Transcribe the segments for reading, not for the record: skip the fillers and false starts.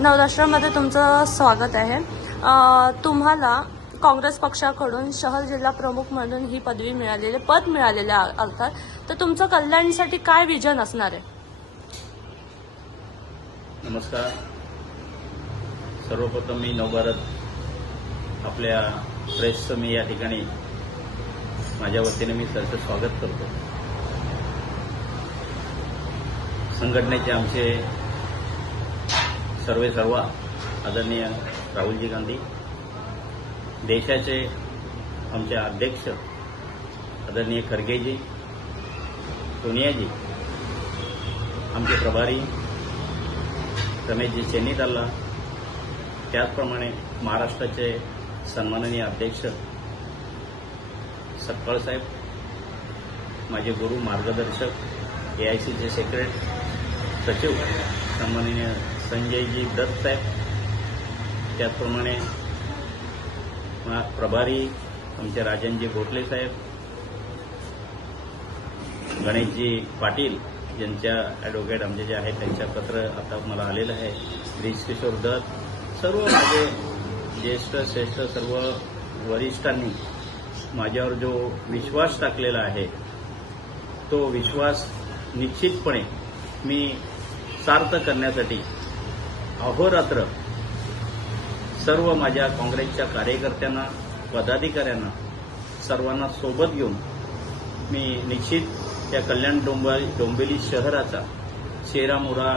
नवराष्ट्रामध्ये तुमचं स्वागत आहे। तुम्हाला काँग्रेस पक्षाकडून शहर जिल्हा प्रमुख म्हणून ही पदवी मिळालेली पद मिळालेले अर्थात, तर तुमचं कल्याणसाठी काय विजन असणार आहे? नमस्कार। सर्वप्रथम मी नवभारत आपल्या प्रेसचं मी या ठिकाणी माझ्या वतीने मी सरचं स्वागत करतो। संघटनेचे आमचे सर्व आदरणीय राहुलजी गांधी, देशाचे आमचे अध्यक्ष आदरणीय खरगेजी, सोनियाजी, आमचे प्रभारी रमेशजी चेन्नीताला, त्याचप्रमाणे महाराष्ट्राचे सन्माननीय अध्यक्ष सपकाळ साहेब, माझे गुरु मार्गदर्शक AICचे सेक्रेटरी सचिव सन्माननीय संजयजी दत्त साहेब, त्याचप्रमाणे प्रभारी आमचे राजनजी गोटले साहेब, गणेशजी पाटील ज्यांच्या ॲडव्होकेट आमचे जे आहेत त्यांच्या पत्र आता मला आलेलं आहे, ब्रिज किशोर दत्त, सर्व माझे ज्येष्ठ श्रेष्ठ सर्व वरिष्ठांनी माझ्यावर जो विश्वास टाकलेला आहे तो विश्वास निश्चितपणे मी सार्थ करण्यासाठी अहोरात्र सर्व माझ्या काँग्रेसच्या कार्यकर्त्यांना, पदाधिकाऱ्यांना सर्वांना सोबत घेऊन मी निश्चित त्या कल्याण डोंबिवली शहराचा चेहरामोहरा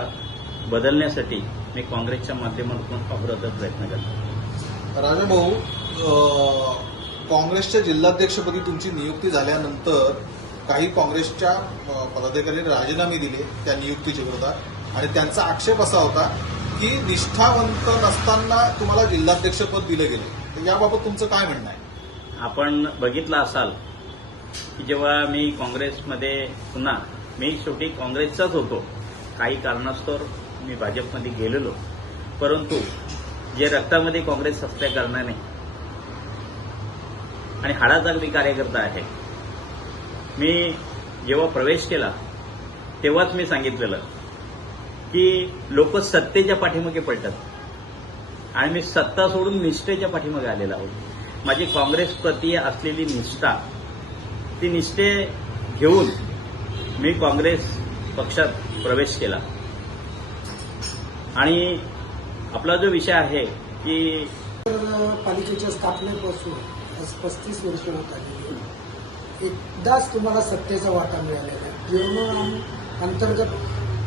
बदलण्यासाठी मी काँग्रेसच्या माध्यमातून अहोरात्र प्रयत्न करतो। राजाभाऊ, काँग्रेसच्या जिल्हाध्यक्षपदी तुमची नियुक्ती झाल्यानंतर काही काँग्रेसच्या पदाधिकाऱ्यांनी राजीनामे दिले त्या नियुक्तीच्या विरोधात, आणि त्यांचा आक्षेप असा होता की निष्ठावंत नसताना तुम्हाला जिल्हाध्यक्षपद दिलं गेलं, तर याबाबत तुमचं काय म्हणणं आहे? आपण बघितलं असाल की जेव्हा मी काँग्रेसमध्ये पुन्हा मी शेवटी काँग्रेसचाच होतो, काही कारणास्तव मी भाजपमध्ये गेलेलो, परंतु जे रक्तामध्ये काँग्रेस असल्या कारणाने आणि हाडाचा अगदी कार्यकर्ता आहे, मी जेव्हा प्रवेश केला तेव्हाच मी सांगितलेलं की लोक सत्तेच्या पाठीमागे पडतात आणि मी सत्ता सोडून निष्ठेच्या पाठीमागे आलेला आहोत। माझी काँग्रेस प्रती असलेली निष्ठा, ती निष्ठे घेऊन मी काँग्रेस पक्षात प्रवेश केला। आणि आपला जो विषय आहे की पालिकेच्या स्थापनेपासून आज 35 वर्ष होत आली, एकदाच तुम्हाला सत्तेचा वाटा मिळालेला आहे। जीवना अंतर्गत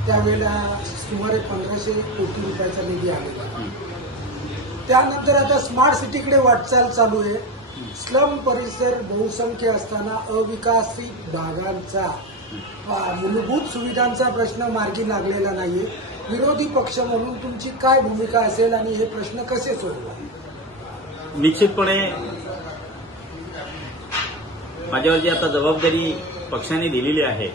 त्यावेळेला सुमारे 1500 कोटी रुपयाचा निधी आलेला, त्यानंतर आता स्मार्ट सिटीकडे वाटचाल चालू आहे। स्लम परिसर बहुसंख्य असताना अविकसित भागांचा मूलभूत सुविधांचा प्रश्न मार्गी लागलेला नाहीये। विरोधी पक्ष म्हणून तुमची काय भूमिका असेल आणि हे प्रश्न कसे सोडवणार? निश्चितपणे माझ्यावर जी आता जबाबदारी पक्षाने दिलेली आहे,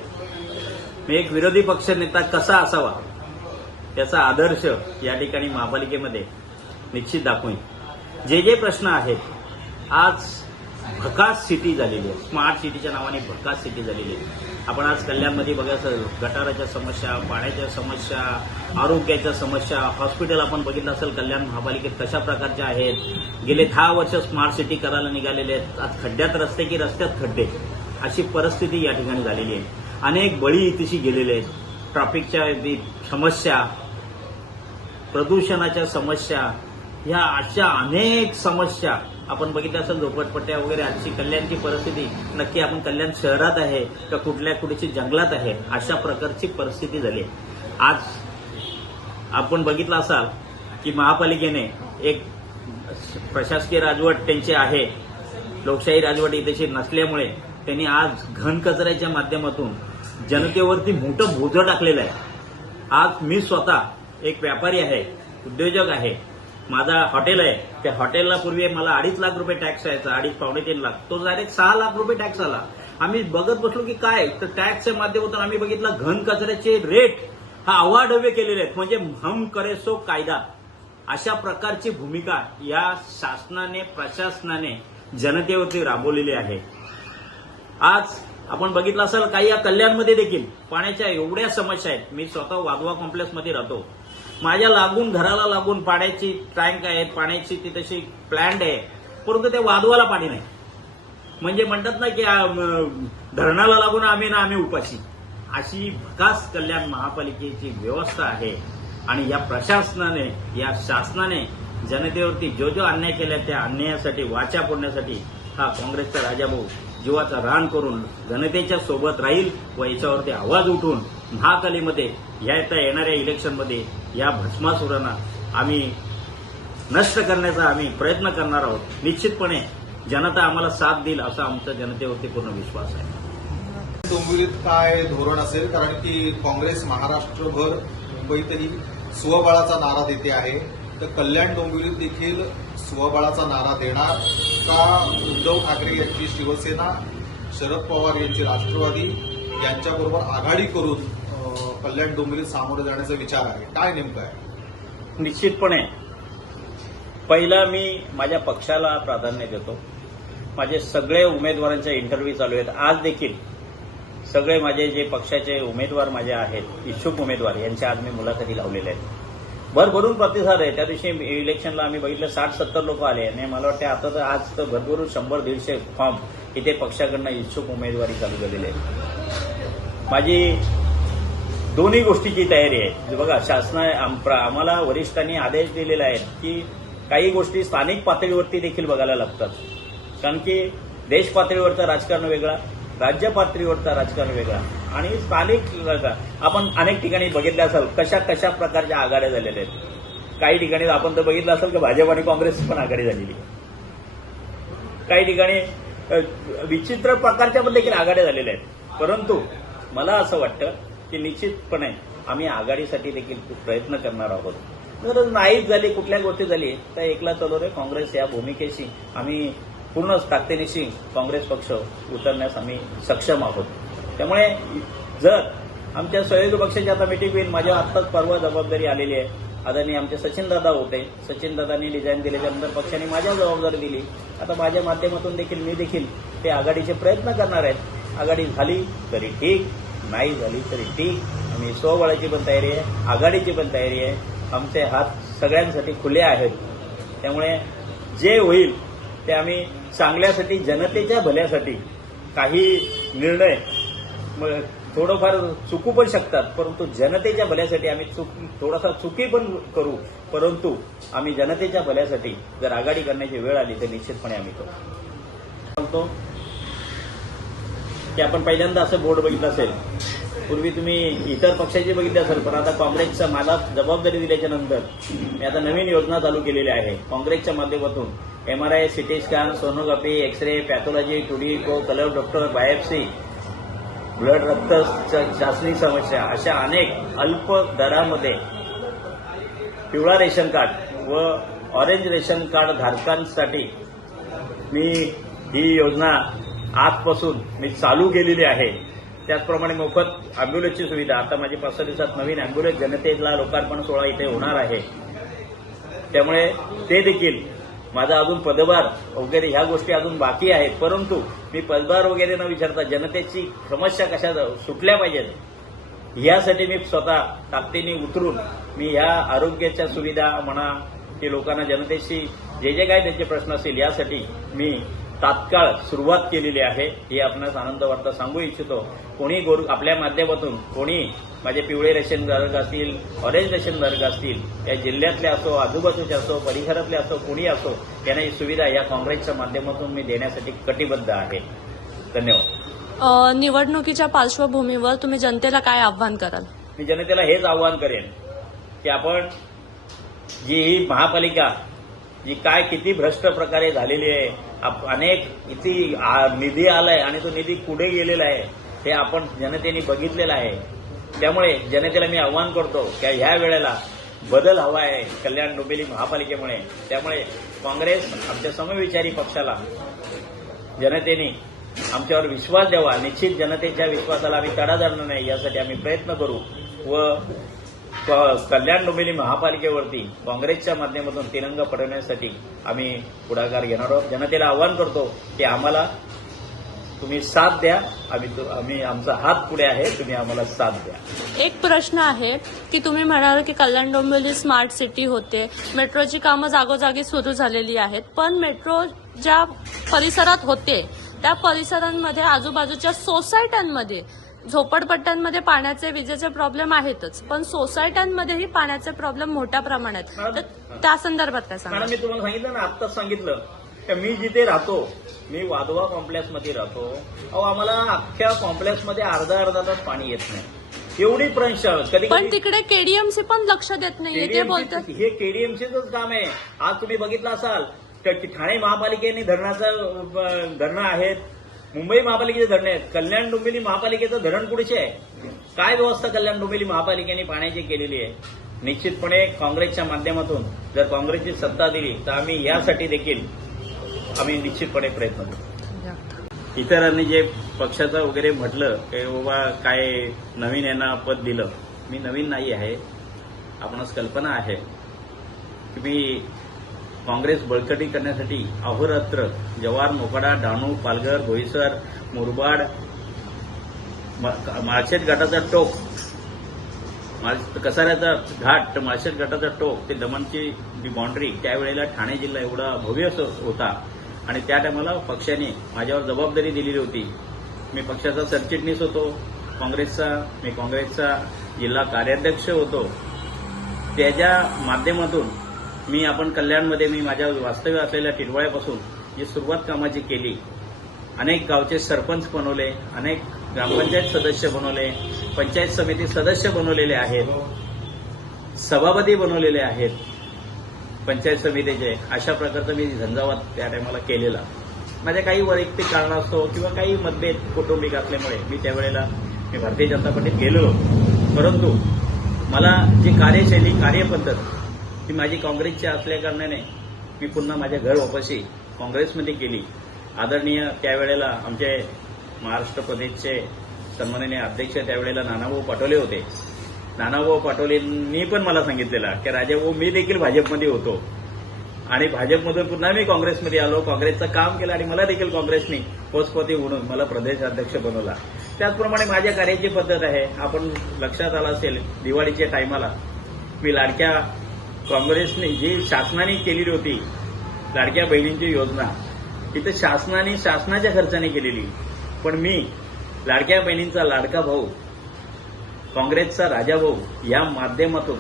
मी एक विरोधी पक्ष नेता कसा असावा त्याचा आदर्श या ठिकाणी महापालिकेमध्ये निश्चित दाखवेन। जे प्रश्न आहेत, आज भकास सिटी झालेली आहे, स्मार्ट सिटीच्या नावाने भकास सिटी झालेली आहे। आपण आज कल्याणमध्ये बघायचं, गटाराच्या समस्या, पाण्याच्या समस्या, आरोग्याच्या समस्या, हॉस्पिटल आपण बघितलं असेल कल्याण महापालिकेत कशा प्रकारच्या आहेत। गेले 10 वर्ष स्मार्ट सिटी करायला निघालेले आहेत, आज खड्ड्यात रस्ते की रस्त्यात खड्डे, अशी परिस्थिती या ठिकाणी झालेली आहे। अनेक बळी इतिशी गेलेले आहेत। ट्रॅफिकच्या समस्या, प्रदूषणाच्या समस्या, ह्या अशा अनेक समस्या आपण बघितल्या असेल। झोपडपट्ट्या वगैरे, आजची कल्याणची परिस्थिती नक्की आपण कल्याण शहरात आहे का कुठची जंगलात आहे, अशा प्रकारची परिस्थिती झाली। आज आपण बघितलं असाल की महापालिकेने एक प्रशासकीय राजवट त्यांची आहे, लोकशाही राजवट इथे नसल्यामुळे त्यांनी आज घनकचऱ्याच्या माध्यमातून जनतेवरती मोठं बोझं टाकलेलं आहे। आज मी स्वतः एक व्यापारी आहे, उद्योजक आहे, माझा हॉटेल आहे, त्या हॉटेलला पूर्वी मला 2.5 लाख रुपये टॅक्स यायचा, 2.5-2.5 लाख, तो डायरेक्ट 6 लाख रुपये टॅक्स आला। आम्ही बघत बसलो की काय, तर टॅक्सच्या माध्यमातून आम्ही बघितलं घनकचऱ्याचे रेट हा अवाढव्य केलेले आहेत, म्हणजे हम करे सो कायदा, अशा प्रकारची भूमिका या शासनाने, प्रशासनाने जनतेवरती राबवलेली आहे। आज आपण बघितलं असेल काही या कल्याणमध्ये देखील पाण्याच्या एवढ्या समस्या आहेत। मी स्वतः वाधवा कॉम्प्लेक्समध्ये राहतो, माझ्या लागून घराला लागून पाण्याची टँक आहेत, पाण्याची ती तशी प्लॅन्ट आहे, परंतु ते वादवाला पाणी नाही. म्हणजे म्हणतात ना की धरणाला लागून आम्ही उपाशी, अशी भकास कल्याण महापालिकेची व्यवस्था आहे. आणि या प्रशासनाने, या शासनाने जनतेवरती जो अन्याय केला त्या अन्यायासाठी वाचा फोडण्यासाठी हा काँग्रेसचा राजाभाऊ जीवाचा रान करून जनतेच्या सोबत राहील व याच्यावरती आवाज उठून महाकालीमध्ये येणाऱ्या इलेक्शनमध्ये या भस्मासुरांना आम्ही नष्ट करण्याचा आम्ही प्रयत्न करणार आहोत. निश्चितपणे जनता आम्हाला साथ देईल असा आमचा जनतेवरती पूर्ण विश्वास आहे. डोंबिवलीत काय धोरण असेल, कारण की काँग्रेस महाराष्ट्रभर मुंबईतही स्वबळाचा नारा देते आहे, तर कल्याण डोंबिवलीत देखील स्वबळाचा नारा देणार का उद्धव ठाकरे यांची शिवसेना, शरद पवार यांची राष्ट्रवादी यांच्याबरोबर आघाडी करून कल्याण डोंबिवलीत सामोरं जाण्याचा विचार आहे? काय नेमकं आहे? निश्चितपणे पहिला मी माझ्या पक्षाला प्राधान्य देतो. माझे सगळे उमेदवारांचे इंटरव्ह्यू चालू आहेत. आज देखील सगळे माझे जे पक्षाचे उमेदवार माझे आहेत, इच्छुक उमेदवार, यांच्या आज मी मुलाखती लावलेल्या आहेत. भरभरून प्रतिसाद आहे. त्या दिवशी इलेक्शनला आम्ही बघितलं 60-70 लोक आले आणि मला वाटतं आता तर आज तर भरभरून 100-150 फॉर्म इथे पक्षाकडनं इच्छुक उमेदवारी चालू झालेली आहे. माझी दोन्ही गोष्टीची तयारी आहे. बघा, आम्हाला वरिष्ठांनी आदेश दिलेला आहे की काही गोष्टी स्थानिक पातळीवरती देखील बघायला लागतात. कारण की देश पातळीवरचं राजकारण वेगळा, राज्य पातळीवरचा राजकारण वेगळा आणि स्थानिक आपण अनेक ठिकाणी बघितलं असाल कशा कशा प्रकारच्या आघाड्या झालेल्या आहेत. काही ठिकाणी आपण तर बघितलं असेल की भाजप आणि काँग्रेस पण आघाडी झालेली आहे. काही ठिकाणी विचित्र प्रकारच्या पण देखील आघाड्या झालेल्या आहेत. परंतु मला असं वाटतं की निश्चितपणे आम्ही आघाडीसाठी देखील प्रयत्न करणार आहोत. जर नाहीच झाली, कुठल्या गोष्टी झाली तर एकला चलो रे काँग्रेस या भूमिकेशी आम्ही पूर्ण ताकदीनिशी काँग्रेस पक्ष उतरण्यास आम्ही सक्षम आहोत. त्यामुळे जर आमच्या सहयोगी पक्षाची आता मिटिंग होईल, माझ्या आत्ताच परवा जबाबदारी आलेली आहे. आदरणीय आमचे सचिनदादा होते, सचिनदादांनी डिझाईन दिल्याच्यानंतर पक्षाने माझ्या जबाबदारी दिली. आता माझ्या माध्यमातून देखील मी देखील ते आघाडीचे प्रयत्न करणार आहेत. आघाडी झाली तरी ठीक, नाही झाली तरी ठीक. आम्ही स्वबळाची पण तयारी आहे, आघाडीची पण तयारी आहे. आमचे हात सगळ्यांसाठी खुले आहेत. त्यामुळे जे होईल ते आम्ही चांगल्यासाठी, जनतेच्या भल्यासाठी काही निर्णय थोडंफार चुकू पण शकतात, परंतु जनतेच्या भल्यासाठी आम्ही थोडासा चुकी पण करू, परंतु आम्ही जनतेच्या भल्यासाठी जर आघाडी करण्याची वेळ आली तर निश्चितपणे आम्ही करू. की आपण पहिल्यांदा असं बोर्ड बघितलं असेल, पूर्वी तुम्ही इतर पक्षाचे बघितले असेल, पण आता काँग्रेसचा मला जबाबदारी दिल्याच्या नंतर मी आता नवीन योजना चालू केलेली आहे. काँग्रेसच्या माध्यमातून MRI, CT scan, sonography, X-ray, pathology, two D को, कलर डॉक्टर, बायोप्सी, ब्लड रक्त चाचणी समस्या, अशा अनेक अल्प दरामध्ये पिवळा रेशन कार्ड व ऑरेंज रेशन कार्ड धारकांसाठी मी ही योजना आजपासून मी चालू केलेली आहे. त्याचप्रमाणे मोफत अँब्युलन्सची सुविधा, आता माझी 5-6 दिवसात नवीन अँब्युलन्स जनतेला लोकार्पण सोहळा इथे होणार आहे. त्यामुळे ते देखील माझा अजून पदभार वगैरे ह्या गोष्टी अजून बाकी आहेत, परंतु मी पदभार वगैरे न विचारता जनतेची समस्या कशा सुटल्या पाहिजेत यासाठी मी स्वतः ताकदीने उतरून मी ह्या आरोग्याच्या सुविधा म्हणा की लोकांना जनतेशी जे काय त्यांचे प्रश्न असतील यासाठी मी तात्काळ सुरुवात केलेली आहे. ही आपणास आनंद वार्ता सांगू इच्छितो. कोणी आपल्या माध्यमातून कोणी माझे पिवळे रेशन धारक असतील, ऑरेंज रेशन धारक असतील, या जिल्ह्यातले असो, आजूबाजूचे असो, परिसरातले असो, कोणी असो, त्यांना ही सुविधा या काँग्रेसच्या माध्यमातून मी देण्यासाठी कटिबद्ध आहे. धन्यवाद. निवडणुकीच्या पार्श्वभूमीवर तुम्ही जनतेला काय आव्हान कराल? मी जनतेला हेच आव्हान करेन की आपण जी ही महापालिका जी काय किती भ्रष्ट प्रकारे झालेली आहे, अनेक किती निधी आलाय आणि तो निधी कुठे गेलेला आहे हे आपण जनतेने बघितलेलं आहे. त्यामुळे जनतेला मी आव्हान करतो की ह्या वेळेला बदल हवा आहे कल्याण डोंबिवली महापालिकेमुळे. त्यामुळे काँग्रेस आमच्या समविचारी पक्षाला जनतेने आमच्यावर विश्वास द्यावा. निश्चित जनतेच्या विश्वासाला आम्ही तडा जाणार नाही यासाठी आम्ही प्रयत्न करू व कल्याण डोंबिवली महापालिकेवरती काँग्रेसच्या माध्यमातून तिरंगा फडकण्यासाठी आम्ही पुढाकार घेणार आहोत. जनतेला आवाहन करतो की आम्हाला तुम्ही साथ द्या, आम्ही आमचा हात पुढे आहे, तुम्ही आम्हाला साथ द्या. एक प्रश्न आहे की तुम्ही म्हणाल की कल्याण डोंबिवली स्मार्ट सिटी होते, मेट्रोची कामं जागोजागी सुरू झालेली आहेत, पण मेट्रो ज्या परिसरात होते त्या परिसरांमध्ये आजूबाजूच्या सोसायट्यांमध्ये झोपडपट्ट्यांमध्ये पाण्याचे विजेचे प्रॉब्लेम आहेतच, पण सोसायट्यांमध्येही पाण्याचे प्रॉब्लेम मोठ्या प्रमाणात आहेत. तर त्या संदर्भात काय सांगा? मॅडम, मी तुम्हाला सांगितलं ना, आत्ताच सांगितलं की मी जिथे राहतो, मी वाधवा कॉम्प्लेक्समध्ये राहतो. अहो, आम्हाला अख्ख्या कॉम्प्लेक्समध्ये अर्धा तास पाणी येत नाही. एवढी प्रश्न कधी पण तिकडे केडीएमसी पण लक्ष देत नाहीये, ते बोलतात. हे केडीएमसीच काम आहे. आज तुम्ही बघितलं असाल ठाणे महापालिकेने धरणं आहेत, मुंबई महापालिकेचे धरणे आहेत, कल्याण डोंबिवली महापालिकेचं धरण कुठचे आहे? काय व्यवस्था कल्याण डोंबिवली महापालिकेने पाण्याची केलेली आहे? निश्चितपणे काँग्रेसच्या माध्यमातून जर काँग्रेसची सत्ता दिली तर आम्ही यासाठी देखील आम्ही निश्चितपणे प्रयत्न करू. इतरांनी जे पक्षाचं वगैरे म्हटलं की बाबा काय नवीन यांना पद दिलं, मी नवीन नाही आहे. आपणास कल्पना आहे की मी काँग्रेस बळकटी करण्यासाठी अहोरात्र जव्हार, मोखाडा, डहाणू, पालघर, बोईसर, मुरबाड, माळशेज घाटाचा टोक, कसाऱ्याचा घाट, माळशेज घाटाचा टोक ते दमणची जी बाउंड्री, त्यावेळेला ठाणे जिल्हा एवढा भव्य होता आणि त्या टायमाला पक्षाने माझ्यावर जबाबदारी दिलेली होती. मी पक्षाचा सरचिटणीस होतो मी काँग्रेसचा जिल्हा कार्याध्यक्ष होतो. त्याच्या माध्यमातून आपण कल्याणमध्ये मी माझ्या वास्तव्य असलेल्या टिटवाळ्यापासून जी सुरुवात कामाची केली, अनेक गावचे सरपंच बनवले, अनेक ग्रामपंचायत सदस्य बनवले, पंचायत समिती सदस्य बनवलेले आहेत, सभापती बनवलेले आहेत पंचायत समितीचे. अशा प्रकारचा मी झंझावात त्या टायमाला केलेला. माझ्या काही वैयक्तिक कारणास्तव किंवा काही मतभेद कौटुंबिक असल्यामुळे मी त्यावेळेला भारतीय जनता पार्टीत गेलेलो. परंतु मला जी कार्यशैली, कार्यपद्धत ती माझी काँग्रेसची असल्याकारणाने मी पुन्हा माझ्या घर वापसी काँग्रेसमध्ये केली. आदरणीय त्यावेळेला आमचे महाराष्ट्र प्रदेशचे सन्माननीय अध्यक्ष त्यावेळेला नानाभाऊ पाटोले होते. नानाभाऊ पाटोलेंनी पण मला सांगितलेलं की राजाभाऊ, मी देखील भाजपमध्ये होतो आणि भाजपमधून पुन्हा मी काँग्रेसमध्ये आलो, काँग्रेसचं काम केलं आणि मला देखील काँग्रेसने पोचपती म्हणून मला प्रदेशाध्यक्ष बनवला. त्याचप्रमाणे माझ्या कार्याची पद्धत आहे. आपण लक्षात आलं असेल, दिवाळीच्या टायमाला मी लाडक्या काँग्रेसने जी शासनाने केलेली होती लाडक्या बहिणींची योजना, तिथे शासनाच्या खर्चाने केलेली, पण मी लाडक्या बहिणींचा लाडका भाऊ, काँग्रेसचा राजाभाऊ या माध्यमातून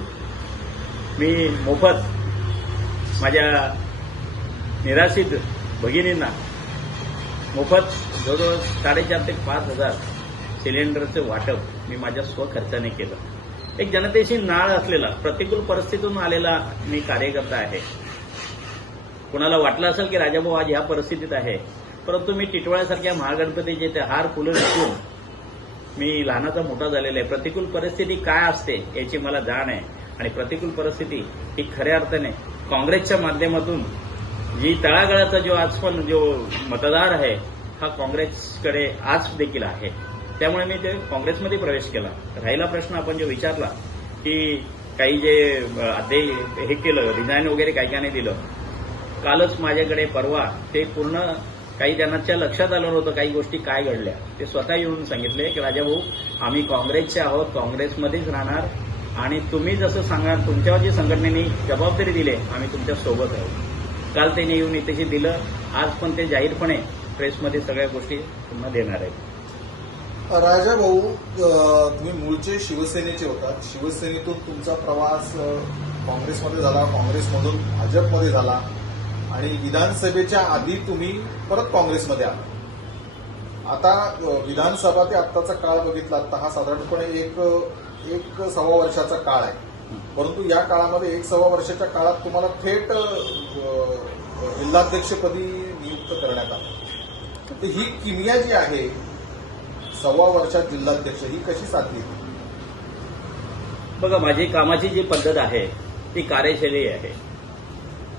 मी मोफत माझ्या निराश्रित भगिनींना मोफत जवळजवळ 4,500 ते 5,000 सिलेंडरचं वाटप मी माझ्या स्वखर्चाने केलं. एक जनतेशी नाळ असलेला, प्रतिकूल परिस्थितीतून आलेला मी कार्यकर्ता आहे. कुणाला वाटलं असेल की राजाभाऊ आज ह्या परिस्थितीत आहे, परंतु मी टिटवाळ्यासारख्या महागणपतीचे ते हार फुलं विकून मी लहानाचा मोठा झालेला आहे. प्रतिकूल परिस्थिती काय असते याची मला जाण आहे आणि प्रतिकूल परिस्थिती ही खऱ्या अर्थाने काँग्रेसच्या माध्यमातून जी तळागाळाचा जो मतदार आहे हा काँग्रेसकडे आज देखील आहे. त्यामुळे मी ते काँग्रेसमध्ये प्रवेश केला. राहिला प्रश्न आपण जो विचारला की काही जे हे केलं, डिझाईन वगैरे काही दिलं, कालच माझ्याकडे परवा ते पूर्ण काही जणांच्या लक्षात आलं नव्हतं काही गोष्टी काय घडल्या, ते स्वतः येऊन सांगितले की राजाभाऊ, आम्ही काँग्रेसचे आहोत, काँग्रेसमध्येच राहणार आणि तुम्ही जसं सांगाल, तुमच्यावर जी संघटनेने जबाबदारी दिली आम्ही तुमच्या सोबत आहोत. काल त्यांनी येऊन इथेशी दिलं, आज पण ते जाहीरपणे प्रेसमध्ये सगळ्या गोष्टी पुन्हा देणार आहेत. राजाभाऊ, तुम्ही मूळचे शिवसेनेचे होतात. शिवसेनेतून तुमचा प्रवास काँग्रेसमध्ये झाला, काँग्रेसमधून भाजपमध्ये झाला आणि विधानसभेच्या आधी तुम्ही परत काँग्रेसमध्ये आला. आता विधानसभा ते आत्ताचा काळ बघितला, आता हा साधारणपणे एक सव्वा वर्षाचा काळ आहे. परंतु या काळामध्ये 1.25 वर्षाच्या काळात तुम्हाला थेट जिल्हाध्यक्षपदी नियुक्त करण्यात आलं. तर ही किमया जी आहे 1.25 वर्षात जिल्हाध्यक्ष, ही कशी साधली? बघा, माझी कामाची जी पद्धत आहे ती कार्यशैली आहे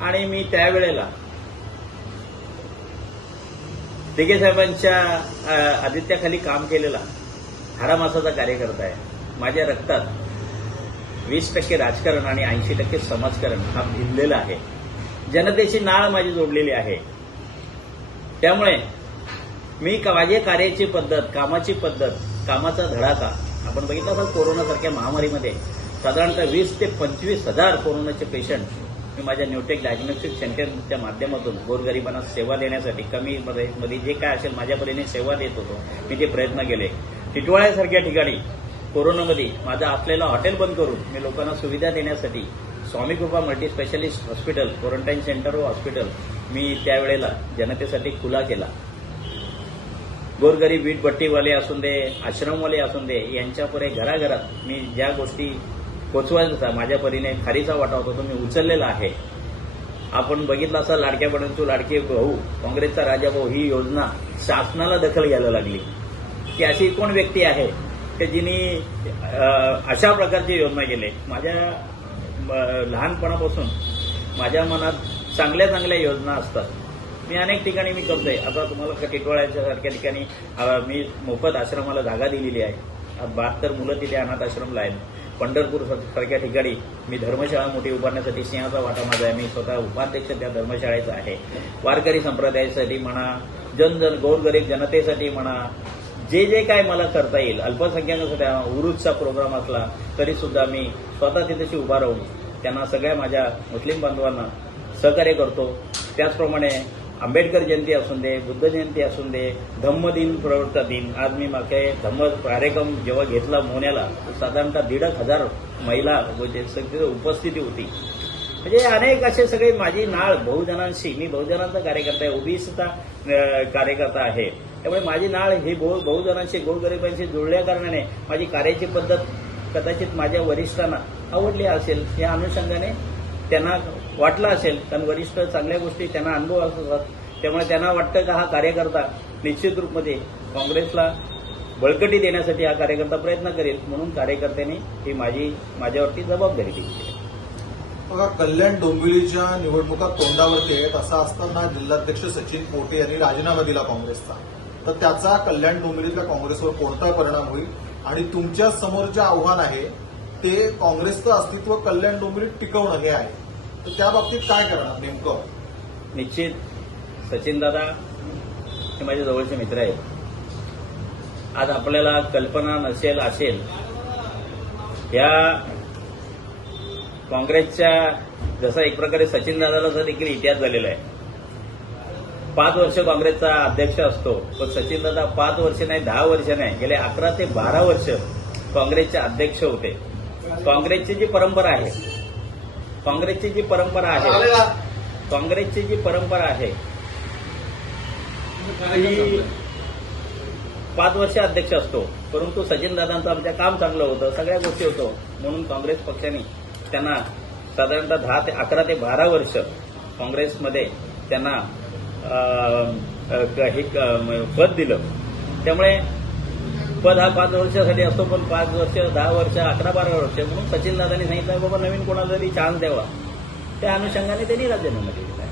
आणि मी त्यावेळेला दिघे साहेबांच्या आदित्याखाली काम केलेला हाडामासाचा कार्यकर्ता आहे. माझ्या रक्तात 20% राजकारण आणि 80% समाजकारण हा भिनलेला आहे. जनतेची नाळ माझी जोडलेली आहे. त्यामुळे माझ्या कार्याची पद्धत, कामाची पद्धत, कामाचा धडाका आपण बघितलं असेल कोरोनासारख्या महामारीमध्ये साधारणतः 20 ते 25 हजार कोरोनाचे पेशंट मी माझ्या न्यूटेक डायग्नोस्टिक सेंटरच्या माध्यमातून गोरगरिबांना सेवा देण्यासाठी कमी मध्ये जे काय असेल माझ्या परीने सेवा देत होतो. मी जे प्रयत्न केले. टिटवाळ्यासारख्या ठिकाणी कोरोनामध्ये माझं असलेलं हॉटेल बंद करून मी लोकांना सुविधा देण्यासाठी स्वामी कृपा multi specialist hospital, quarantine centre व हॉस्पिटल मी त्यावेळेला जनतेसाठी खुला केला. गोरगरीब वीटभट्टीवाले असून दे, आश्रमवाले असून दे, यांच्यापुढे घराघरात मी ज्या गोष्टी पोचवायचा माझ्या परीने खारीचा वाटा होता तो मी उचललेला आहे. आपण बघितलं असं लाडक्या बहिणींची लाडके भाऊ, काँग्रेसचा राजा भाऊ ही योजना शासनाला दखल घ्यायला लागली. की अशी कोण व्यक्ती आहे की जिनी अशा प्रकारची योजना केली. माझ्या लहानपणापासून माझ्या मनात चांगल्या चांगल्या योजना असतात. मी अनेक ठिकाणी मी करतोय. आता तुम्हाला टिटवाळ्याच्या सारख्या ठिकाणी मी मोफत आश्रमाला जागा दिलेली आहे. 72 मुलं तिथे अनाथ आश्रमला आहेत. पंढरपूर सारख्या ठिकाणी मी धर्मशाळा मोठी उभारण्यासाठी सिंहाचा वाटा माझा आहे. मी स्वतः उपाध्यक्ष त्या धर्मशाळेचा आहे. वारकरी संप्रदायासाठी म्हणा, गोरगरीब जनतेसाठी म्हणा, जे जे काय मला करता येईल, अल्पसंख्याकांसाठी उरुजचा प्रोग्राम असला तरी सुद्धा मी स्वतः तिथेशी उभा राहून त्यांना सगळ्या माझ्या मुस्लिम बांधवांना सहकार्य करतो. त्याचप्रमाणे आंबेडकर जयंती असून दे, बुद्ध जयंती असून दे, धम्मदिन प्रवर्तन दिन, आज मी मागे धम्म कार्यक्रम जेव्हा घेतला मोण्याला साधारणतः 1,500 महिला सगळी उपस्थिती होती. म्हणजे अनेक असे सगळे माझी नाळ बहुजनांशी, मी बहुजनांचा कार्यकर्ता आहे, ओबीसीचा कार्यकर्ता आहे. त्यामुळे माझी नाळ ही बहुजनांशी, गोरगरिबांशी जुळल्या कारणाने माझी कार्याची पद्धत कदाचित माझ्या वरिष्ठांना आवडली असेल. या अनुषंगाने त्यांना वाटलं असेल, कारण वरिष्ठ चांगल्या गोष्टी त्यांना अनुभव असतात. त्यामुळे त्यांना वाटतं का हा कार्यकर्ता निश्चित रूपमध्ये काँग्रेसला बळकटी देण्यासाठी हा कार्यकर्ता प्रयत्न करेल. म्हणून कार्यकर्त्यांनी ही माझ्यावरती जबाबदारी दिली. बघा, कल्याण डोंबिवलीच्या निवडणुका तोंडावरती आहेत. असं असताना जिल्हाध्यक्ष सचिन पोटे यांनी राजीनामा दिला काँग्रेसचा. तर त्याचा कल्याण डोंबिवलीतल्या काँग्रेसवर कोणता परिणाम होईल आणि तुमच्या समोर जे आव्हान आहे ते काँग्रेसचं अस्तित्व कल्याण डोंबिवलीत टिकवणं हे आहे. तर त्या बाबतीत काय करणार नेमकं? निश्चित सचिनदादा हे माझे जवळचे मित्र आहेत. आज आपल्याला कल्पना असेल या काँग्रेसच्या जसा एक प्रकारे सचिनदादाला देखील इतिहास झालेला आहे. 5 वर्ष काँग्रेसचा अध्यक्ष असतो, पण सचिनदादा 5 वर्ष नाही, 10 वर्ष नाही, गेले 11 ते 12 वर्ष काँग्रेसचे अध्यक्ष होते. काँग्रेसची जी परंपरा आहे ती 5 वर्ष अध्यक्ष असतो. परंतु सचिनदादांचं आमचं काम चांगलं होतं, सगळ्या गोष्टी होतं, म्हणून काँग्रेस पक्षाने त्यांना साधारणतः 11 ते 12 वर्ष काँग्रेसमध्ये त्यांना हे पद दिलं. त्यामुळे पद हा 5 वर्षासाठी असतो, पण 5 वर्ष, 10 वर्ष, 11-12 वर्ष म्हणून सचिनदादांनी सांगितलं बाबा नवीन कोणाला तरी चान्स द्यावा. त्या अनुषंगाने त्यांनी राजीनामा दिलेला आहे.